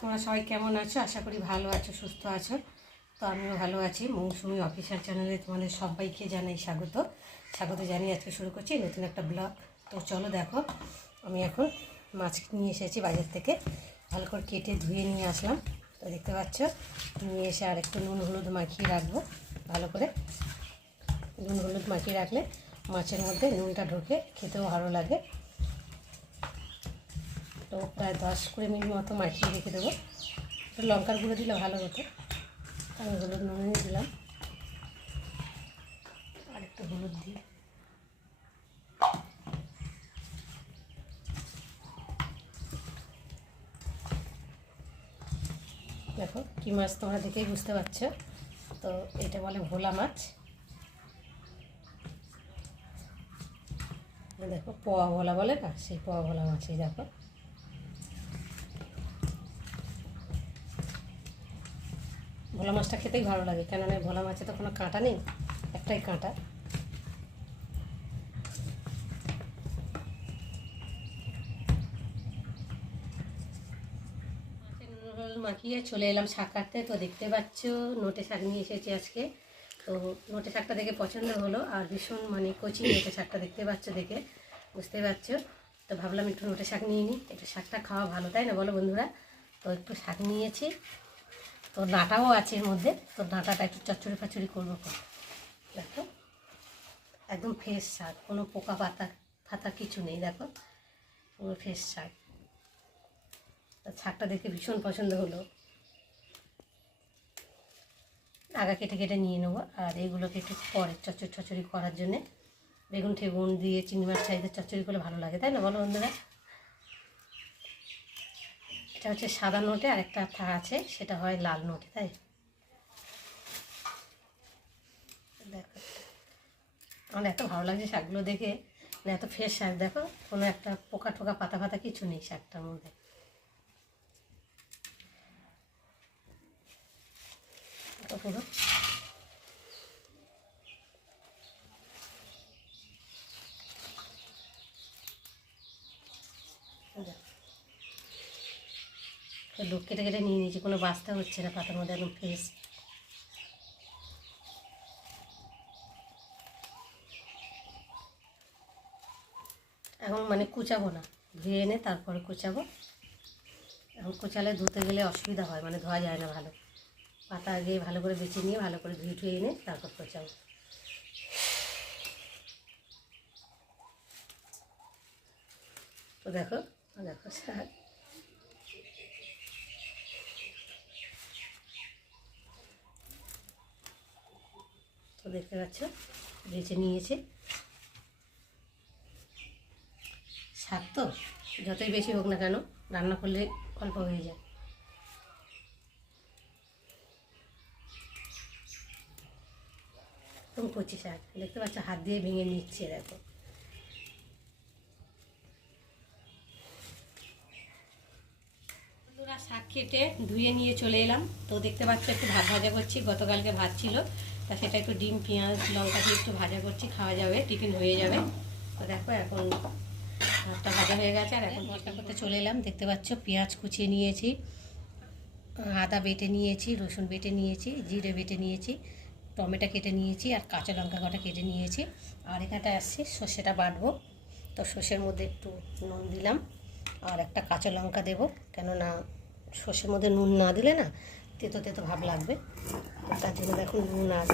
তোমরা সবাই কেমন আছো? আশা করি ভালো আছো, সুস্থ আছো। তো আমিও ভালো আছি। মৌসুমি অফিসিয়াল চ্যানেলে তোমাদের সবাইকে জানাই স্বাগত জানিয়ে আজকে শুরু করছি নতুন একটা ব্লগ। তো চলো দেখো, আমি এখন মাছ নিয়ে এসেছি বাজার থেকে, ভালো করে কেটে ধুয়ে নিয়ে আসলাম। তো দেখতে পাচ্ছ, নিয়ে এসে আর একটু নুন হলুদ মাখিয়ে রাখবো। ভালো করে নুন হলুদ মাখিয়ে রাখলে মাছের মধ্যে নুনটা ঢোকে, খেতেও ভালো লাগে। তো প্রায় 10-20 মিনিট মতো মাখিয়ে রেখে দেবো। একটু লঙ্কার গুঁড়ো দিলে ভালো হতো, আমি হলুদ নুন দিলাম, আর একটু হলুদ দিই। দেখো কী মাছ তোমরা দেখেই বুঝতে পারছো। তো এটা বলে ভোলা মাছ। দেখো পোয়া ভোলা বলে না, সেই পোয়া ভোলা মাছই দেখো। ভোলা মাছটা খেতেই ভালো লাগে, কেননা ভোলা মাছে তো কোনো কাঁটা নেই, একটাই কাঁটা। মাছের নুন মাখিয়ে চলে এলাম শাক কাটতে। তো দেখতে পাচ্ছ নোটে শাক নিয়ে এসেছি আজকে। তো নোটে শাকটা দেখে পছন্দ হলো, আর ভীষণ কচি নোটে শাকটা দেখতে পাচ্ছ, দেখে বুঝতে পারছো। তো ভাবলাম একটু নোটে শাক নিয়ে নিই, একটু শাকটা খাওয়া ভালো, তাই না বলো বন্ধুরা? তো একটু শাক নিয়েছি, তো ডাঁটাও আছে এর মধ্যে। তো ডাঁটাটা একটু চচ্চড়ি ফাচড়ি করবো। দেখো একদম ফ্রেশ শাক, কোনো পোকা ফাতা কিছু নেই। দেখো পুরো ফ্রেশ শাক। শাকটা দেখে ভীষণ পছন্দ হলো, আগা কেটে কেটে নিয়ে নেবো। আর এইগুলোকে একটু পরে চচ্চড়ি করার জন্যে বেগুন ঠেগুন দিয়ে চিংড়ি মাছ সাইজের চচ্চড়ি করলে ভালো লাগে, তাই না বলো বন্ধুরা? এটা হচ্ছে সাদা নোটে, আর একটা আছে সেটা হয় লাল নোটে, তাই দেখো। আমার এত ভালো লাগছে শাকগুলো দেখে, মানে এত ফ্রেশ শাক। দেখো কোনো একটা পোকা টোকা পাতা কিছু নেই শাকটার মধ্যে। পুরো লোক কেটে কেটে নিয়ে নিয়েছি, কোনো বাস্তা হচ্ছে না পাতার মধ্যে, একদম ফ্রেশ। এখন কুচাবো না, ধুয়ে এনে তারপরে কুচাবো। এখন কুচালে ধুতে গেলে অসুবিধা হয়, ধোয়া যায় না ভালো। পাতা আগে ভালো করে বেছে নিয়ে ভালো করে ধুয়ে এনে তারপর কুচাবো। তো দেখো দেখো শাক। তো দেখতে পাচ্ছ বেছে নিয়েছে। শাক তো যতই বেশি হোক না কেন, রান্না করলে অল্প হয়ে যায়। একদম কচি শাক, দেখতে পাচ্ছ হাত দিয়ে ভেঙে নিচ্ছে। দেখো বন্ধুরা, শাক কেটে ধুয়ে নিয়ে চলে এলাম। তো দেখতে পাচ্ছ একটু ভাত ভাজা করছি, গতকালকে ভাত ছিল, তা সেটা একটু ডিম পেঁয়াজ লঙ্কা দিয়ে একটু ভাজা করছি, খাওয়া যাবে, টিফিন হয়ে যাবে। তো দেখো এখন ভাতটা ভাজা হয়ে গেছে, আর এখন মশলা করতে চলে এলাম। দেখতে পাচ্ছ পেঁয়াজ কুচিয়ে নিয়েছি, আদা বেটে নিয়েছি, রসুন বেটে নিয়েছি, জিরে বেটে নিয়েছি, টমেটো কেটে নিয়েছি, আর কাঁচা লঙ্কা কটা কেটে নিয়েছি। আর এখানটায় আসছি সর্ষেটা বাটবো। তো সর্ষের মধ্যে একটু নুন দিলাম, আর একটা কাঁচা লঙ্কা দেবো, কেননা সর্ষের মধ্যে নুন না দিলে না তেতো তেতো ভাব লাগবে। তো তার জন্য দেখো নুন আর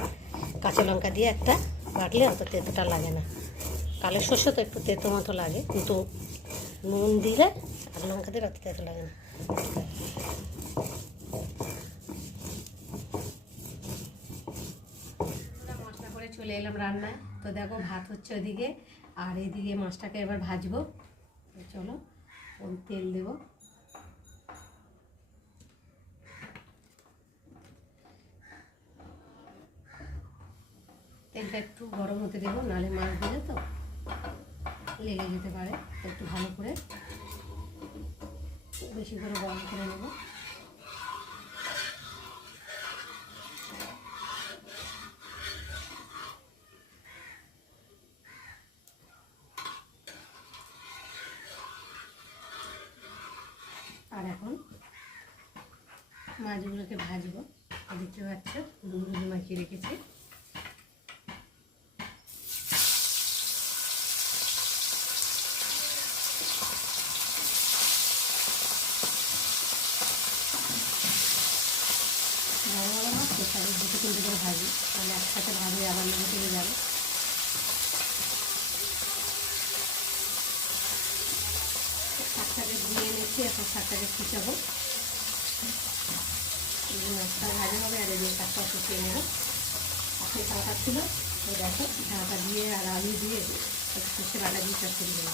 কাঁচা লঙ্কা দিয়ে একটা বাটলে অত তেতোটা লাগে না। কালো সর্ষে তো একটু তেতো মতো লাগে, কিন্তু নুন দিলে আর লঙ্কা দিলে অত তেতো লাগে না। মশলা করে চলে এলাম রান্নায়। তো দেখো ভাত হচ্ছে ওদিকে, আর এদিকে মাছটাকে এবার ভাজবো। চলো তেল দেবো, তেলটা একটু গরম হতে দেবো, নাহলে মাছ দিলে তো লেগে যেতে পারে। একটু ভালো করে বেশি করে গরম করে নেবো। আর এখন মাছগুলোকে ভাজবো। দেখতে পাচ্ছ নুন মাখিয়ে রেখেছি। বড় বড় মাছ তো তাহলে 2-3 করে ভাজি, তাহলে একসাথে ভাজলে আবার লেগে চলে যাবে। শাকটাকে ধুয়ে নিচ্ছি, এখন শাকটাকে কুচাবো। মাছটা ভাজা হবে আর এদিকে শাকটা কুচিয়ে নেবো। আপনি শাকটা ছিল ওই দেখো ঢাকা দিয়ে আর আলু দিয়ে একটু সর্ষে বাটা দিয়ে চচ্চড়ি দেবো।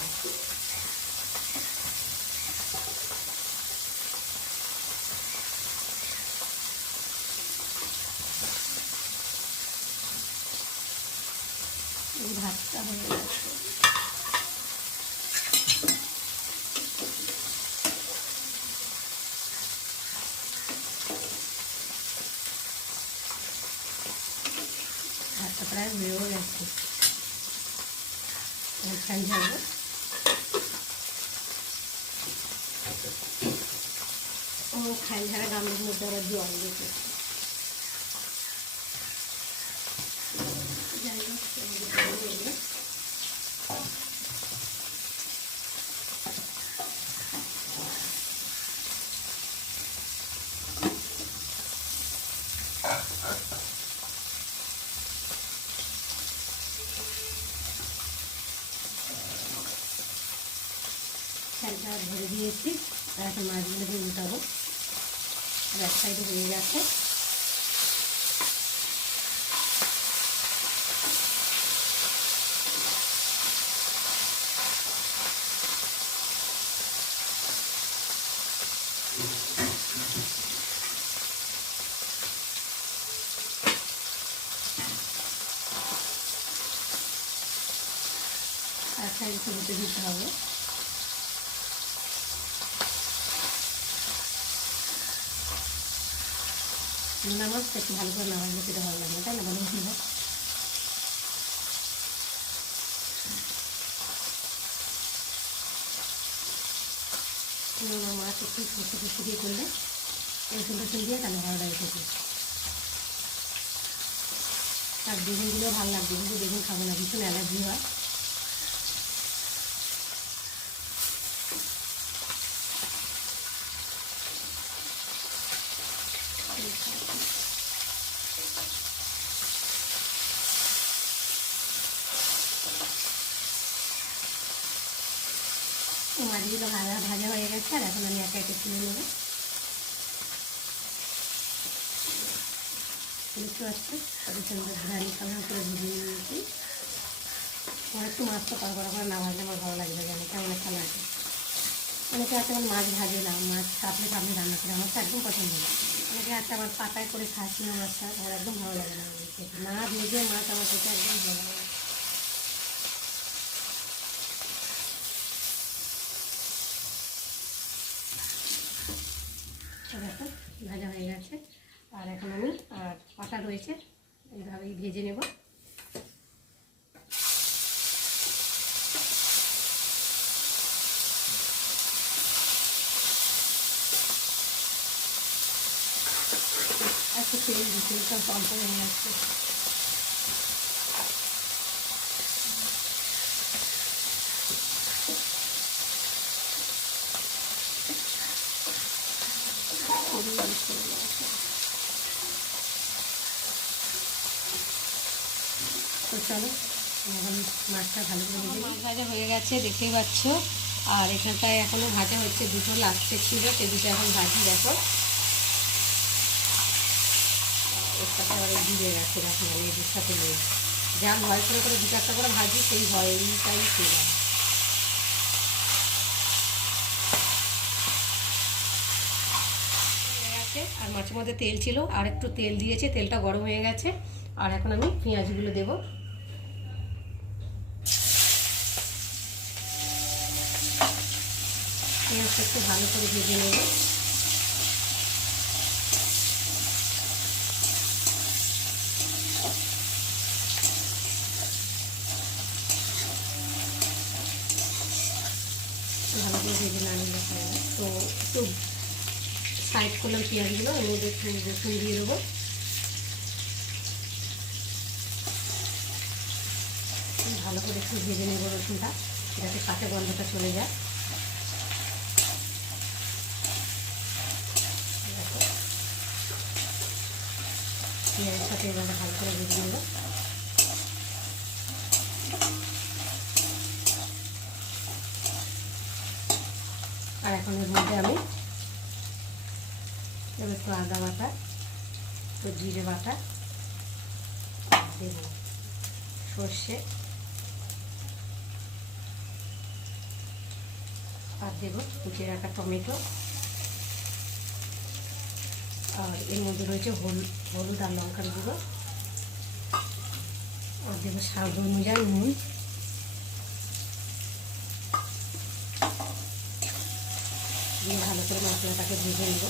এই ভাতটা হয়ে যাচ্ছে। ভাতটা প্রায় হয়েও গেছে। ফ্যান ঝাড়বো। ও ফ্যান ঝাড়া গামলির মধ্যে আবার জল দিতে। যাই হোক ফ্যানটা ধরে দিয়েছি। আর এখন মাছগুলোকে উল্টাবো। এক সাইডে হয়ে গেছে। আর সাইডে ছবিতে দিতে হবে। নোনা মাছটা একটু ভালো করে না ভাজলে খেতে ভালো লাগে না, তাই না? বলুন কি হয়? নোনা মাছ একটু সরষে দিয়ে করলে রসুন দিয়ে তাহলে ভালো লাগে খেতে। আর বেগুনগুলো ভালো লাগবে, কিন্তু বেগুন খাবো না, ভীষণ অ্যালার্জি হয়। মাছগুলো ভাজা হয়ে গেছে, আর এখন আমি একে একে তুলে নেবো। দেখতে পাচ্ছি কত সুন্দর ধানি কালার করে ভেজে নিয়েছি। আমার একটু মাছটা কড়া করে না ভাজলে আমার ভালো লাগবে, কেন কেমন একটা লাগে। অনেকে আছে আমার মাছ ভাজে না, মাছ কাটলে কাটলে রান্না করে, আমার তো একদম পছন্দ না। অনেকে আছে আমার পাতায় করে খাচ্ছি না মাছটা, আমার একদম ভালো লাগে না। না ভেজে মাছ আমার খেতে একদম ভালো লাগে। দেখো ভাজা হয়ে গেছে, আর এখন আমি পাতা রয়েছে এইভাবেই ভেজে নেব। একটু তেল দিতে সব অল্প হয়ে যাচ্ছে। তো চলো এখন মাছটা ভালো করে ভেজে। মাছ ভাজা হয়ে গেছে দেখতেই পাচ্ছ, আর এখানটায় এখনও ভাজা হচ্ছে, দুটো লাস্টে ছিল, সে দুটো এখন ভাজি। দেখো এর সাথে আবার ভিজে গেছে, দেখো মানে এদের সাথে নেই। যা ভয় করে করে 2-4টা করে ভাজি, সেই ভয়টাই ছিল। আর মাছের মধ্যে তেল ছিল, আর একটু তেল দিয়েছে, তেলটা গরম হয়ে গেছে। আর এখন আমি পেঁয়াজগুলো দেবো। পেঁয়াজটা একটু ভালো করে ভেজে নেব। ভালো করে ভেজে না নিলে তো একটু সাইড করলাম পেঁয়াজগুলো, এর মধ্যে একটু রসুন দিয়ে দেবো। ভালো করে একটু ভেজে নেবো রসুনটা, যাতে কাঁচা গন্ধটা চলে যায়। দেখো পেঁয়াজের সাথে এভাবে ভালো করে ভেজে নেবো। আর এখন এর মধ্যে আমি একটু আদা বাটা, একটু জিরে বাটা দেব, সর্ষে আর দেবো কুচিয়ে রাখা টমেটো। আর এর মধ্যে রয়েছে হলুদ আর লঙ্কার গুঁড়ো, আর দেবো স্বাদ অনুযায়ী নুন। দিয়ে ভালো করে মশলাটাকে ভেজে নেব।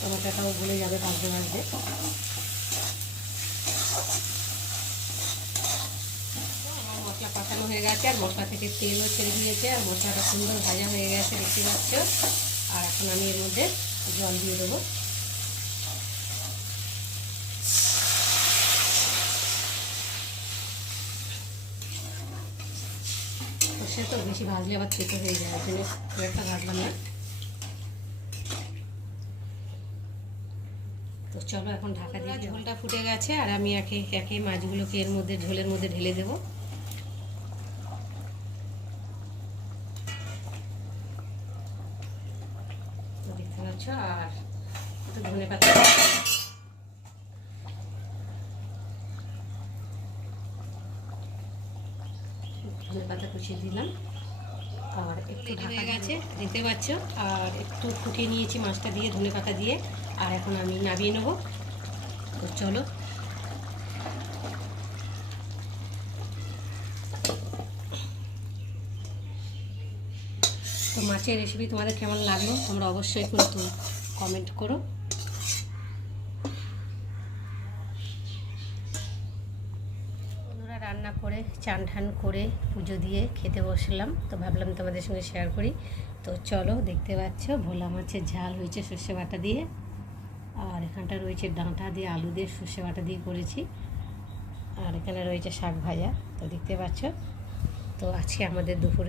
টমেটোটাও গলে যাবে ভাজতে ভাজতে। আমার মশলা কষানো হয়ে গেছে, আর মশলা থেকে তেলও ছেড়ে দিয়েছে, আর মশলাটা সুন্দর ভাজা হয়ে গেছে দেখতে পাচ্ছ। আর এখন আমি এর মধ্যে জল দিয়ে দেবো। সে তো বেশি ভাজলে আবার তেতো হয়ে যায়, ওই জন্য খুব একটা ভাজলাম না। তো চলো এখন ঢাকা দিয়ে, ঝোলটা ফুটে গেছে, আর আমি একে একে মাছগুলোকে এর মধ্যে ঝোলের মধ্যে ঢেলে দেবো। দেখতে পাচ্ছ, আর একটু ধনেপাতা, ধনেপাতা কুচিয়ে দিলাম। আর একটু ঢাকা গেছে দেখতে পাচ্ছ, আর একটু ফুটিয়ে নিয়েছি মাছটা দিয়ে ধনেপাতা দিয়ে। আর এখন আমি নামিয়ে নেবো। তো চলো, তো মাছের রেসিপি তোমাদের কেমন লাগলো তোমরা অবশ্যই কিন্তু কমেন্ট করো। বন্ধুরা রান্না করে চান ঠান করে পুজো দিয়ে খেতে বসলাম, তো ভাবলাম তোমাদের সঙ্গে শেয়ার করি। তো চলো, দেখতে পাচ্ছ ভোলা মাছের ঝাল হয়েছে সর্ষে বাটা দিয়ে, আর এখানটা রয়েছে ডাঁটা দিয়ে আলু দিয়ে সর্ষে বাটা দিয়ে করেছি, আর এখানে রয়েছে শাক ভাজা। তো দেখতে পাচ্ছ, তো আজকে আমাদের দুপুরে